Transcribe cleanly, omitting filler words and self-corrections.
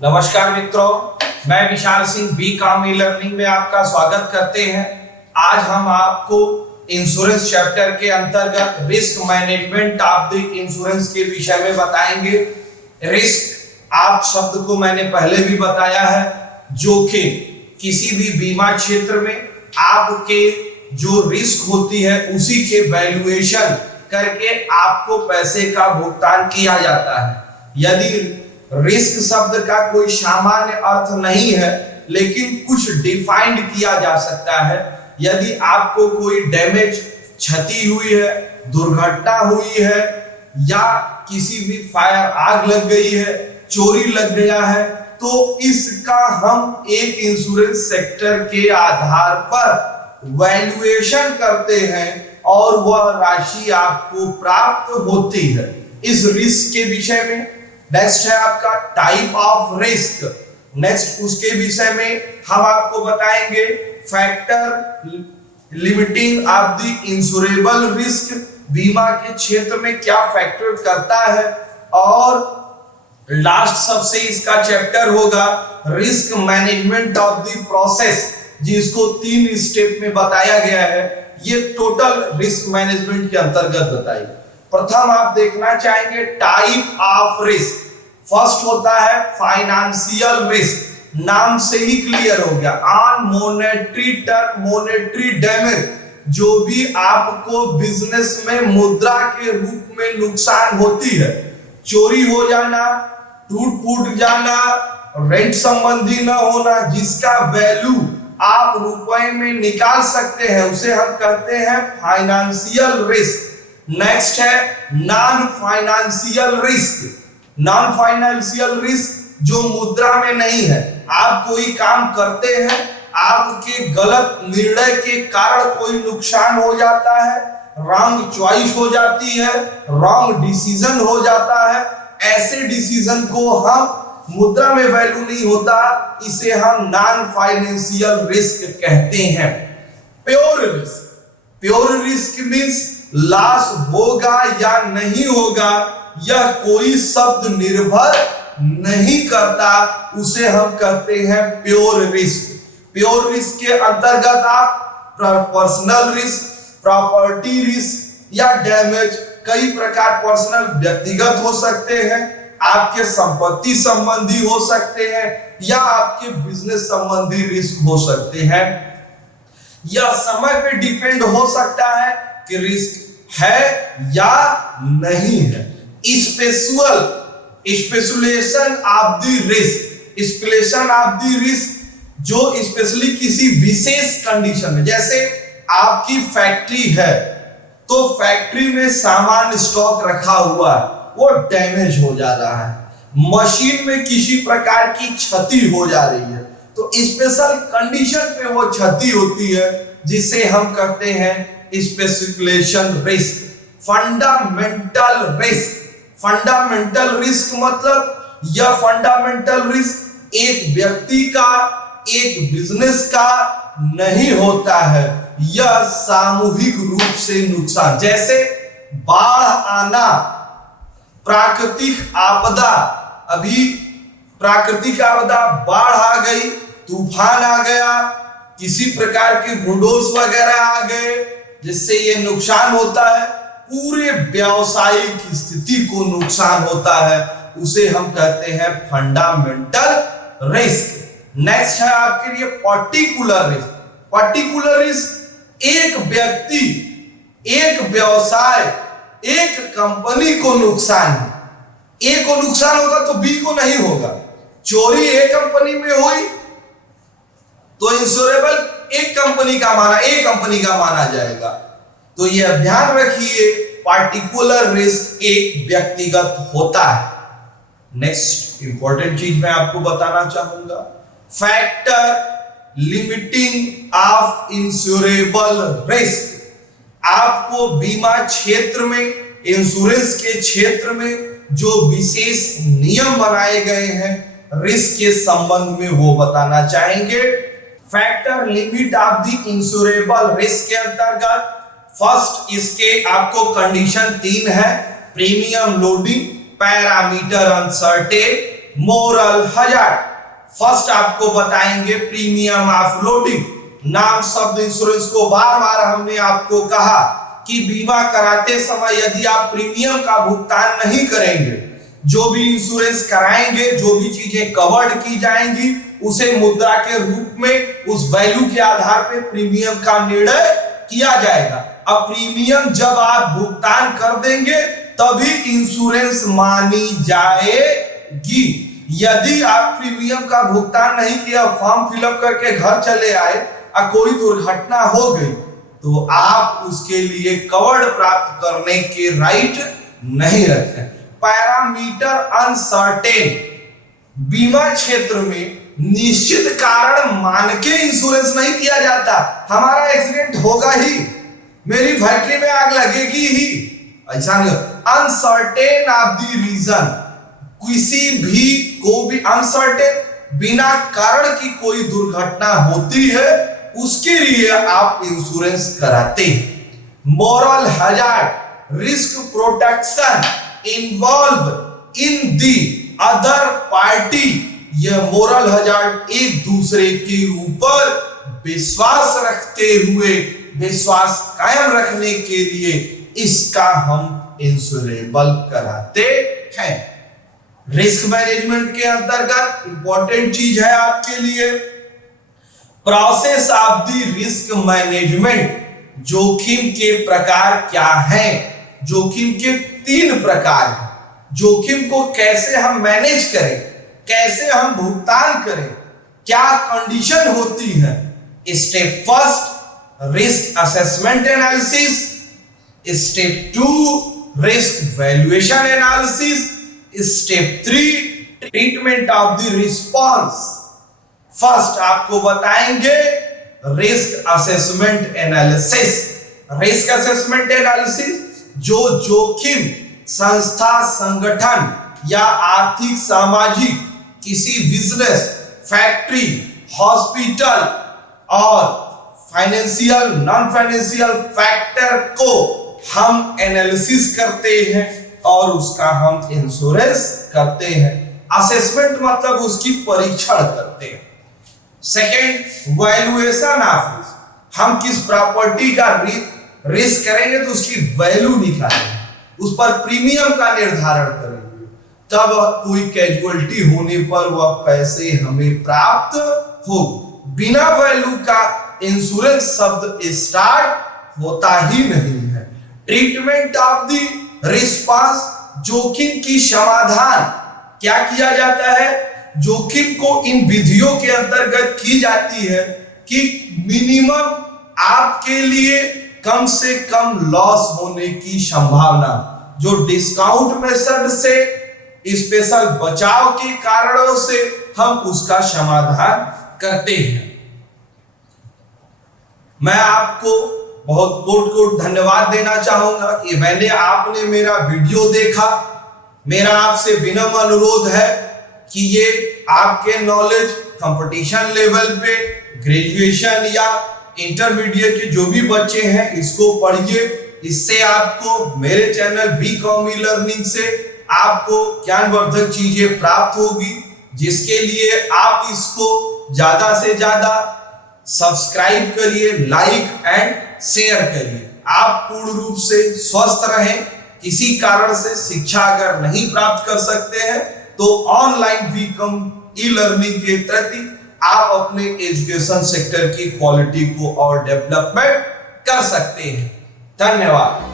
नमस्कार मित्रों, मैं विशाल सिंह बी काम ई लर्निंग में आपका स्वागत करते हैं। आज हम आपको इंश्योरेंस चैप्टर के अंतर्गत risk management of the insurance के विषय में बताएंगे। रिस्क आप शब्द को मैंने पहले भी बताया है, जोखिम। किसी भी बीमा क्षेत्र में आपके जो रिस्क होती है उसी के वैल्यूएशन करके आपको पैसे का भुगतान किया जाता है। यदि रिस्क शब्द का कोई सामान्य अर्थ नहीं है, लेकिन कुछ डिफाइंड किया जा सकता है। यदि आपको कोई डैमेज, क्षति हुई है, दुर्घटना हुई है, या किसी भी फायर, आग लग गई है, चोरी लग गया है, तो इसका हम एक इंश्योरेंस सेक्टर के आधार पर वैल्यूएशन करते हैं और वह राशि आपको प्राप्त होती है। इस रिस्क के विषय में नेक्स्ट है आपका टाइप ऑफ रिस्क। नेक्स्ट उसके विषय में हम आपको बताएंगे factor limiting of the insurable risk. बीमा के क्षेत्र में क्या फैक्टर करता है, और लास्ट सबसे इसका चैप्टर होगा risk management of the process, जिसको 3 स्टेप में बताया गया है। ये टोटल रिस्क मैनेजमेंट के अंतर्गत बताइए। प्रथम आप देखना चाहेंगे टाइप ऑफ रिस्क। फर्स्ट होता है फाइनेंशियल रिस्क। नाम से ही क्लियर हो गया, on monetary term, monetary damage. जो भी आपको बिजनेस में मुद्रा के रूप में नुकसान होती है, चोरी हो जाना, टूट फूट जाना, रेंट संबंधी न होना, जिसका वैल्यू आप रुपए में निकाल सकते हैं, उसे हम कहते हैं फाइनेंशियल रिस्क। नेक्स्ट है non financial risk. Non financial risk जो मुद्रा में नहीं है। आप कोई काम करते हैं, आपके गलत निर्णय के कारण कोई नुकसान हो जाता है, रॉन्ग चॉइस हो जाती है, रॉन्ग डिसीजन हो जाता है। ऐसे डिसीजन को हम मुद्रा में वैल्यू नहीं होता, इसे हम नॉन फाइनेंशियल रिस्क कहते हैं। Pure risk. Pure risk means loss होगा या नहीं होगा, यह कोई शब्द निर्भर नहीं करता, उसे हम कहते हैं प्योर रिस्क। प्योर रिस्क के अंतर्गत आप पर्सनल रिस्क, प्रॉपर्टी रिस्क या डैमेज, कई प्रकार पर्सनल व्यक्तिगत हो सकते हैं, आपके संपत्ति संबंधी हो सकते हैं, या आपके बिजनेस संबंधी रिस्क हो सकते हैं। यह समय पे डिपेंड हो सकता है कि रिस्क है या नहीं है। Speculation of the risk. Speculation of the risk जो स्पेशली किसी विशेष कंडीशन में, जैसे आपकी फैक्ट्री है, तो फैक्ट्री में सामान स्टॉक रखा हुआ है, वो डैमेज हो जा रहा है, मशीन में किसी प्रकार की क्षति हो जा रही है, तो स्पेशल कंडीशन पे वो क्षति होती है, जिसे हम कहते हैं speculation risk. Fundamental risk. Fundamental risk मतलब यह फंडामेंटल रिस्क एक व्यक्ति का, एक बिजनेस का नहीं होता है, यह सामूहिक रूप से नुकसान, जैसे बाढ़ आना, प्राकृतिक आपदा। अभी प्राकृतिक आपदा, बाढ़ आ गई, तूफान आ गया, किसी प्रकार के बुलडोज वगैरह आ गए, जिससे ये नुकसान होता है, पूरे व्यावसायिक स्थिति को नुकसान होता है, उसे हम कहते हैं फंडामेंटल रिस्क। नेक्स्ट है आपके लिए पर्टिकुलर रिस्क। पर्टिकुलर रिस्क एक व्यक्ति, एक व्यवसाय, एक कंपनी को नुकसान है। ए को नुकसान होगा तो बी को नहीं होगा। चोरी एक कंपनी में हुई तो इंश्योरेबल एक कंपनी का माना जाएगा। तो यह ध्यान रखिए, पार्टिकुलर रिस्क एक व्यक्तिगत होता है। नेक्स्ट इंपॉर्टेंट चीज मैं आपको बताना चाहूंगा, factor limiting of insurable risk. आपको बीमा क्षेत्र में, इंश्योरेंस के क्षेत्र में जो विशेष नियम बनाए गए हैं रिस्क के संबंध में, वो बताना चाहेंगे। Factor limit of the insurable risk के अंतर्गत फर्स्ट इसके आपको कंडीशन 3 है, premium loading, parameter uncertain, moral hazard. First आपको बताएंगे प्रीमियम ऑफलोडिंग। नाम शब्द इंश्योरेंस को बार बार हमने आपको कहा कि बीमा कराते समय यदि आप प्रीमियम का भुगतान नहीं करेंगे, जो भी इंश्योरेंस कराएंगे, जो भी चीजें कवर्ड की जाएंगी, उसे मुद्रा के रूप में उस वैल्यू के आधार पे प्रीमियम का निर्णय किया जाएगा। अब प्रीमियम जब आप भुगतान कर देंगे तभी इंश्योरेंस मानी जाएगी। यदि आप प्रीमियम का भुगतान नहीं किया, फॉर्म फिलअप करके घर चले आए और कोई दुर्घटना हो गई, तो आप उसके लिए कवर्ड प्राप्त करने के राइट नहीं रखते। Parameter uncertain. बीमा क्षेत्र में निश्चित कारण मान के इंश्योरेंस नहीं किया जाता। हमारा एक्सीडेंट होगा ही, मेरी फैक्ट्री में आग लगेगी ही, ऐसा नहीं। अनसर्टेन ऑफ द रीजन, किसी भी को भी अनसर्टेन, बिना कारण की कोई दुर्घटना होती है, उसके लिए आप इंश्योरेंस कराते हैं। Moral hazard, risk protection involve in the other party. यह मोरल हजार्ड एक दूसरे के ऊपर विश्वास रखते हुए, विश्वास कायम रखने के लिए इसका हम इंश्योरेबल कराते हैं। रिस्क मैनेजमेंट के अंतर्गत इंपॉर्टेंट चीज है आपके लिए process of the risk management. जोखिम के प्रकार क्या हैं? जोखिम के 3 प्रकार हैं। जोखिम को कैसे हम मैनेज करें, कैसे हम भुगतान करें, क्या कंडीशन होती है। Step first, risk assessment analysis. Step 2, risk valuation analysis. Step 3, treatment of the response. First आपको बताएंगे risk assessment analysis. Risk assessment analysis जो जोखिम संस्था, संगठन या आर्थिक, सामाजिक, किसी बिजनेस, फैक्ट्री, हॉस्पिटल और फाइनेंशियल, नॉन फाइनेंशियल फैक्टर को हम एनालिसिस करते हैं और उसका हम इंश्योरेंस करते हैं। असेसमेंट मतलब उसकी परीक्षण करते हैं। Second, valuation of risk. हम किस प्रॉपर्टी का रिस्क करेंगे तो उसकी वैल्यू निकालेंगे, उस पर प्रीमियम का निर्धारण करेंगे, तब कोई कैजुअलिटी होने पर वह पैसे हमें प्राप्त हो। बिना वैल्यू का इंश्योरेंस शब्द स्टार्ट होता ही नहीं है। ट्रीटमेंट ऑफ द रिस्पांस, जोखिम की समाधान क्या किया जाता है? जोखिम को इन विधियों के अंतर्गत की जाती है कि मिनिमम आपके लिए कम से कम लॉस होने की संभावना, जो डिस्काउंट मेथड से, स्पेशल बचाव के कारणों से हम उसका समाधान करते हैं। मैं आपको बहुत कोट धन्यवाद देना चाहूंगा कि आपने मेरा वीडियो देखा। मेरा आपसे विनम्र अनुरोध है कि ये आपके नॉलेज कंपटीशन लेवल पे, ग्रेजुएशन या इंटरमीडिएट के जो भी बच्चे हैं, इसको पढ़िए। इससे आपको मेरे चैनल बीकॉम ई लर्निंग से आपको ज्ञानवर्धक चीजें प्राप्त होगी, जिसके लिए आप इसको ज्यादा से ज्यादा सब्सक्राइब करिए, लाइक एंड शेयर करिए। आप पूर्ण रूप से स्वस्थ रहें। किसी कारण से शिक्षा अगर नहीं प्राप्त कर सकते हैं तो ऑनलाइन बीकॉम ई लर्निंग के प्रति आप अपने एजुकेशन सेक्टर की क्वालिटी को और डेवलपमेंट कर सकते हैं। धन्यवाद।